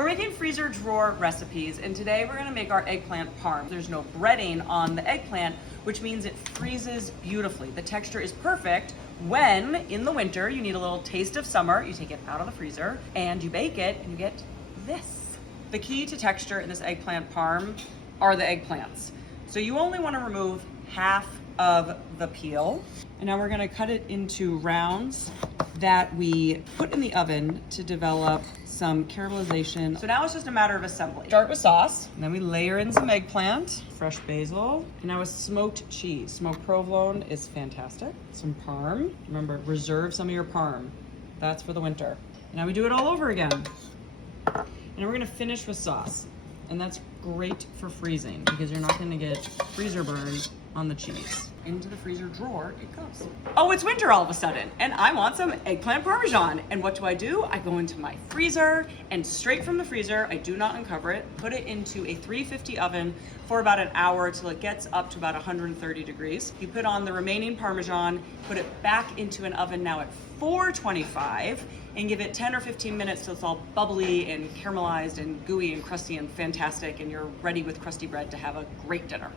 We're making freezer drawer recipes, and today we're gonna make our eggplant parm. There's no breading on the eggplant, which means it freezes beautifully. The texture is perfect when, in the winter, you need a little taste of summer. You take it out of the freezer and you bake it and you get this. The key to texture in this eggplant parm are the eggplants. So you only wanna remove half of the peel. And now we're gonna cut it into rounds that we put in the oven to develop some caramelization. So now it's just a matter of assembly. Start with sauce, and then we layer in some eggplant, fresh basil, and now a smoked cheese. Smoked provolone is fantastic. Some parm. Remember, reserve some of your parm. That's for the winter. And now we do it all over again. And we're gonna finish with sauce. And that's great for freezing because you're not gonna get freezer burn on the cheese. Into the freezer drawer it goes. Oh, it's winter all of a sudden, and I want some eggplant parmesan. And what do? I go into my freezer, and straight from the freezer, I do not uncover it, put it into a 350 oven for about an hour till it gets up to about 130 degrees. You put on the remaining parmesan, put it back into an oven now at 425, and give it 10 or 15 minutes till it's all bubbly and caramelized and gooey and crusty and fantastic, and you're ready with crusty bread to have a great dinner.